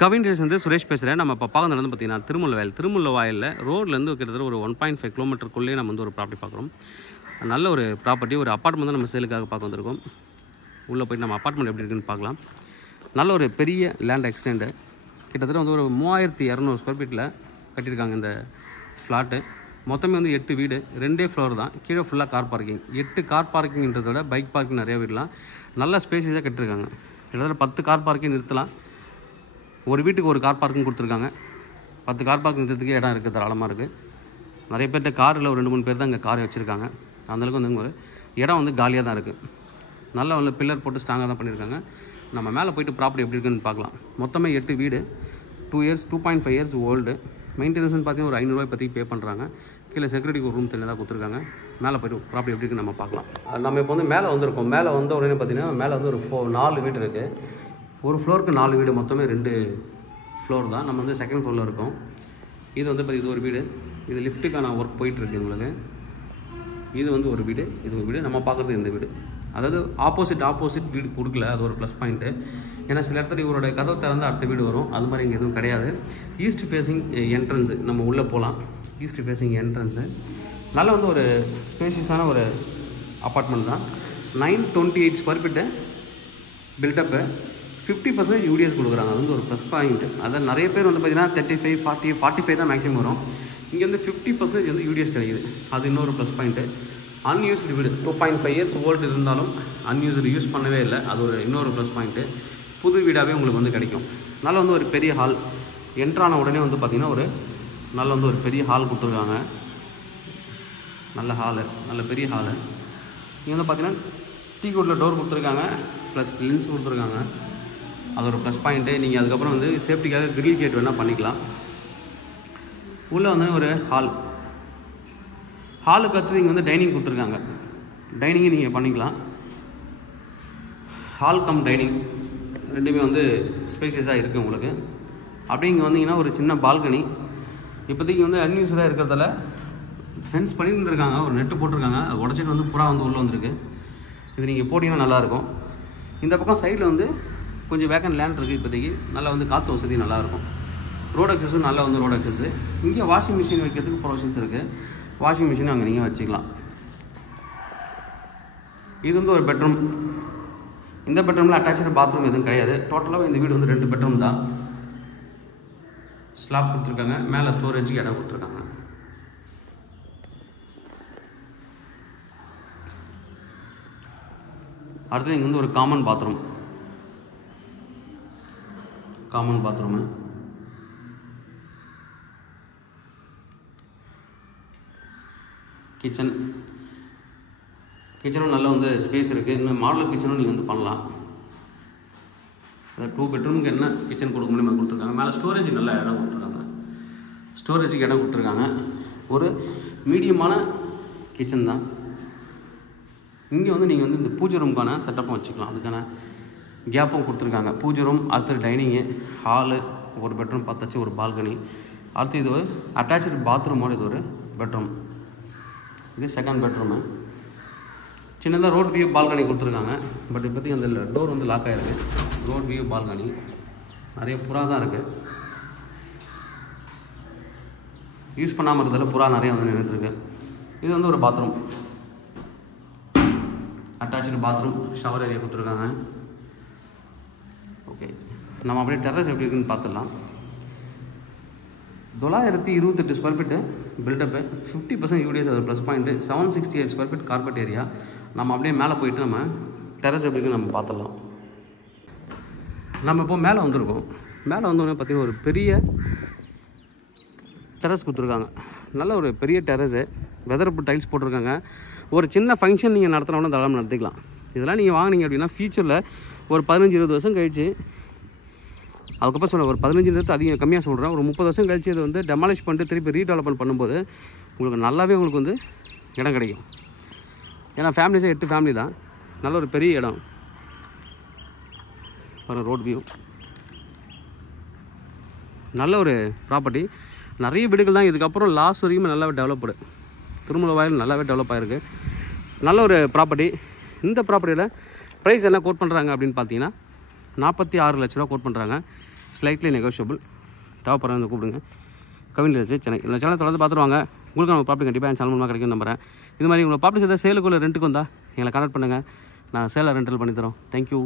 Kavin race வந்து சுரேஷ் பேசுகிறேன். நம்ம இப்போ பார்க்கறது வந்து பார்த்தீங்கன்னா திருமுல்லவாயிலில் ரோட்லேருந்து கிட்டத்தட்ட ஒரு 1.5 கிலோமீட்டருக்குள்ளேயே நம்ம வந்து ஒரு ப்ராப்பர்ட்டி பார்க்குறோம். நல்ல ஒரு ப்ராப்பர்ட்டி, ஒரு அப்பார்ட்மெண்ட் தான் நம்ம சேலுக்காக பார்க்க வந்திருக்கோம். உள்ளே போய்ட்டு நம்ம அப்பார்ட்மெண்ட் எப்படி இருக்குன்னு பார்க்கலாம். நல்ல ஒரு பெரிய லேண்ட் எக்ஸ்டெண்டு, கிட்டத்தட்ட வந்து ஒரு 3200 ஸ்கொயர் ஃபீட்டில் கட்டியிருக்காங்க இந்த ஃப்ளாட்டு. மொத்தமே வந்து 8 வீடு, 2 ஃப்ளோர் தான். கீழே ஃபுல்லாக கார் பார்க்கிங். 8 கார் பார்க்கிங்கிறத விட பைக் பார்க்கிங் நிறைய வீடலாம் நல்லா ஸ்பேசியஸாக கட்டியிருக்காங்க. கிட்டத்தட்ட 10 கார் பார்க்கிங் நிறுத்தலாம். ஒரு வீட்டுக்கு ஒரு கார் பார்க்கிங் கொடுத்துருக்காங்க. 10 கார் பார்க்கிங் நிறுத்தத்துக்கே இடம் இருக்குது, தாராளமாக இருக்குது. நிறைய பேர்கிட்ட காரில் ஒரு 2-3 பேர் தான் இங்கே காரை வச்சுருக்காங்க. அந்தளவுக்கு வந்து ஒரு இடம் வந்து காலியாக தான் இருக்குது. நல்லா வந்து பில்லர் போட்டு ஸ்ட்ராங்காக தான் பண்ணியிருக்காங்க. நம்ம மேலே போய்ட்டு ப்ராப்பர்ட்டி எப்படி இருக்குன்னு பார்க்கலாம். மொத்தமே 8 வீடு, 2.5 இயர்ஸ் ஓல்டு. மெயின்டெனன்ஸ்னு பார்த்தீங்கன்னா ஒரு 500 ரூபாய் பற்றி பே பண்ணுறாங்க. கீழே செக்யூரிட்டிக்கு ஒரு ரூம் தனியாக தான் கொடுத்துருக்காங்க. மேலே போய்ட்டு ப்ராப்பர்ட்டி எப்படி இருக்குன்னு நம்ம பார்க்கலாம். நம்ம இப்போ வந்து மேலே வந்திருக்கோம். மேலே வந்த உடனே பார்த்தீங்கன்னா மேலே வந்து ஒரு 4 வீடு இருக்குது. ஒரு ஃப்ளோருக்கு 4 வீடு, மொத்தமே 2 ஃப்ளோர் தான். நம்ம வந்து செகண்ட் ஃப்ளோரில் இருக்கோம். இது வந்து இது ஒரு வீடு. இது லிஃப்ட்டுக்கான ஒர்க் போயிட்டுருக்கு உங்களுக்கு. இது வந்து ஒரு வீடு, இது ஒரு வீடு. நம்ம பார்க்குறது இந்த வீடு. அதாவது ஆப்போசிட் வீடு கொடுக்கல, அது ஒரு ப்ளஸ் பாயிண்ட்டு. ஏன்னா சில இடத்துல இவரோட கதவு திறந்து அடுத்த வீடு வரும், அது மாதிரி இங்கே எதுவும் கிடையாது. ஈஸ்ட் ஃபேஸிங் என்ட்ரன்ஸு, நம்ம உள்ளே போகலாம். ஈஸ்ட் ஃபேஸிங் என்ட்ரன்ஸு நல்ல வந்து ஒரு ஸ்பேசியஸான ஒரு அப்பார்ட்மெண்ட் தான். 928 ஸ்கொயர் ஃபீட்டு பில்டப்பு. 50% யூடிஎஸ் கொடுக்குறாங்க. அது வந்து ஒரு ப்ளஸ் பாயிண்ட்டு. அதான் நிறைய பேர் வந்து பார்த்திங்கன்னா 35, 40, 45 தான் மேக்ஸிமம் வரும். இங்கே வந்து 50% வந்து யூடிஎஸ் கிடைக்குது. அது இன்னொரு ப்ளஸ் பாயிண்ட்டு. அன்யூஸ்டு வீடு, 2.5 இயர்ஸ் ஓல்டு இருந்தாலும் அன்யூஸ்டு யூஸ் பண்ணவே இல்லை, அது ஒரு இன்னொரு ப்ளஸ் பாயிண்ட்டு. புது வீடாகவே உங்களுக்கு வந்து கிடைக்கும். நல்ல வந்து ஒரு பெரிய ஹால். என்ட்ரான உடனே வந்து பார்த்திங்கன்னா ஒரு நல்ல வந்து ஒரு பெரிய ஹால் கொடுத்துருக்காங்க. நல்ல ஹாலு, நல்ல பெரிய ஹாலு. இங்கே வந்து பார்த்திங்கன்னா டீ கோட்டில் டோர் கொடுத்துருக்காங்க, ப்ளஸ் லென்ஸ் கொடுத்துருக்காங்க. அது ஒரு ப்ளஸ் பாயிண்ட்டு. நீங்கள் அதுக்கப்புறம் வந்து சேஃப்டிக்காக கிரில் கேட் வேணால் பண்ணிக்கலாம். உள்ளே வந்து ஒரு ஹாலுக்கு அடுத்து இங்கே வந்து டைனிங் கொடுத்துருக்காங்க. டைனிங்கை நீங்கள் பண்ணிக்கலாம். ஹால் கம் டைனிங் ரெண்டுமே வந்து ஸ்பேசியஸாக இருக்குது உங்களுக்கு. அப்படியே இங்கே வந்தீங்கன்னா ஒரு சின்ன பால்கனி. இப்போதைக்கு வந்து அன்யூஸ்வலாக இருக்கிறதால ஃபென்ஸ் பண்ணியிருந்துருக்காங்க, ஒரு நெட்டு போட்டிருக்காங்க. அது உடச்சிட்டு வந்து புறா வந்து உள்ளே வந்திருக்கு. இது நீங்கள் போட்டிங்கன்னா நல்லாயிருக்கும். இந்த பக்கம் சைடில் வந்து கொஞ்சம் வேக்கன்ட் லேண்ட் இருக்குது. இப்போதைக்கு நல்லா வந்து காற்று வசதி நல்லாயிருக்கும். ரோட் அக்சஸும் நல்லா வந்து ரோட் அக்சஸ்ஸு. இங்கே வாஷிங் மிஷின் வைக்கிறதுக்கு ப்ரொவிஷன்ஸ் இருக்குது. வாஷிங் மிஷின் அங்கே நீங்கள் வச்சுக்கலாம். இது வந்து ஒரு பெட்ரூம். இந்த பெட்ரூமில் அட்டாச்சு பாத்ரூம் எதுவும் கிடையாது. டோட்டலாக இந்த வீடு வந்து 2 பெட்ரூம் தான். ஸ்லாப் கொடுத்துருக்காங்க. மேலே ஸ்டோரேஜுக்கு இடம் கொடுத்துருக்காங்க. அடுத்தது இங்கே வந்து ஒரு காமன் பாத்ரூமு. கிச்சனும் நல்லா வந்து ஸ்பேஸ் இருக்குது. இன்னும் மாடல் கிச்சனும் நீங்கள் வந்து பண்ணலாம். அதாவது 2 பெட்ரூமுக்கு என்ன கிச்சன் கொடுக்க முடியுமா கொடுத்துருக்காங்க. மேலே ஸ்டோரேஜுக்கு நல்லா இடம் கொடுத்துருக்காங்க. ஒரு மீடியமான கிச்சன் தான். இங்கே வந்து நீங்கள் வந்து இந்த பூஜை ரூமுக்கான செட்டப்பும் வச்சுக்கலாம். அதுக்கான கேப்பும் கொடுத்துருக்காங்க. பூஜை ரூம், அடுத்தது டைனிங்கு, ஹாலு, ஒரு பெட்ரூம் பார்த்தாச்சு, ஒரு பால்கனி. அடுத்து இது ஒரு அட்டாச்சு பாத்ரூமோடு இது ஒரு பெட்ரூம். இது செகண்ட் பெட்ரூமு. சின்னதாக ரோட் வியூ பால்கனி கொடுத்துருக்காங்க. பட் இப்போதைக்கு அந்த டோர் வந்து லாக் ஆகிருக்கு. Road view balcony. நிறைய புறா தான் இருக்குது. யூஸ் பண்ணாமல் இருக்கிறதுல புறா நிறைய வந்து நின்றுருக்கு. இது வந்து ஒரு bathroom, attach bathroom, shower area கொடுத்துருக்காங்க. ஓகே, நம்ம அப்படியே டெரஸ் எப்படி இருக்குன்னு பார்த்துடலாம். 928 ஸ்கொயர் ஃபீட்டு பில்டப்பு, 50% யூடிஎஸ், அது plus point. 768 square feet carpet area. நம்ம அப்படியே மேலே போயிட்டு நம்ம டெரஸ் எப்படி இருக்குன்னு நம்ம பார்த்துடலாம். நம்ம இப்போ மேலே வந்திருக்கோம். மேலே வந்தோடனே பார்த்திங்கன்னா ஒரு பெரிய டெரஸ் கொடுத்துருக்காங்க. நல்ல ஒரு பெரிய டெரஸு, வெதர்ப்பு டைல்ஸ் போட்டிருக்காங்க. ஒரு சின்ன ஃபங்க்ஷன் நீங்கள் நடத்துகிறோம்னா தாராளமாக நடத்திக்கலாம். இதெல்லாம் நீங்கள் வாங்கினீங்க அப்படின்னா ஃபியூச்சரில் ஒரு 15-20 வருஷம் கழிச்சு, அதுக்கப்புறம் சொல்ல ஒரு 15 அதிகம் கம்மியாக சொல்கிறேன், ஒரு 30 வருஷம் கழிச்சு இதை வந்து டெமாலிஷ் பண்ணிட்டு திருப்பி ரீடெவலப்மெண்ட் பண்ணும்போது உங்களுக்கு நல்லாவே உங்களுக்கு வந்து இடம் கிடைக்கும். ஏன்னா ஃபேமிலிஸே 8 ஃபேமிலி தான். நல்ல ஒரு பெரிய இடம். ரோட் வியூ, நல்ல ஒரு ப்ராப்பர்ட்டி. நிறைய வீடுகள் தான் இதுக்கப்புறம் லாஸ்ட் வரைக்கும் நல்லாவே டெவலப்டு. திருமுல்லவாயில் நல்லாவே டெவலப் ஆகிருக்கு. நல்ல ஒரு ப்ராப்பர்ட்டி. இந்த ப்ராப்பர்ட்டியில் ப்ரைஸ் என்ன கோட் பண்ணுறாங்க அப்படின்னு பார்த்தீங்கன்னா 46 லட்ச ரூபா கோட் பண்ணுறாங்க. Slightly negotiable. தேவைப்படுறவங்க கூப்பிடுங்க. Kavin real estate Chennai. இந்த சேனல் தொடர்ந்து பார்த்துருவாங்க. உங்களுக்கு நம்ம ப்ராப்பர்ட்டி கண்டிப்பாக என் சேனல் மூலமாக கிடைக்கும் நம்புறேன். இது மாதிரி உங்களை ப்ராப்பர்ட்டி ஏதாவது சேலுக்குள்ள ரெண்ட்டுக்கு வந்தால் எங்களை கான்டாக்ட் பண்ணுங்கள். நான் சேலை ரெண்டல் பண்ணி தரோம். தேங்க்யூ.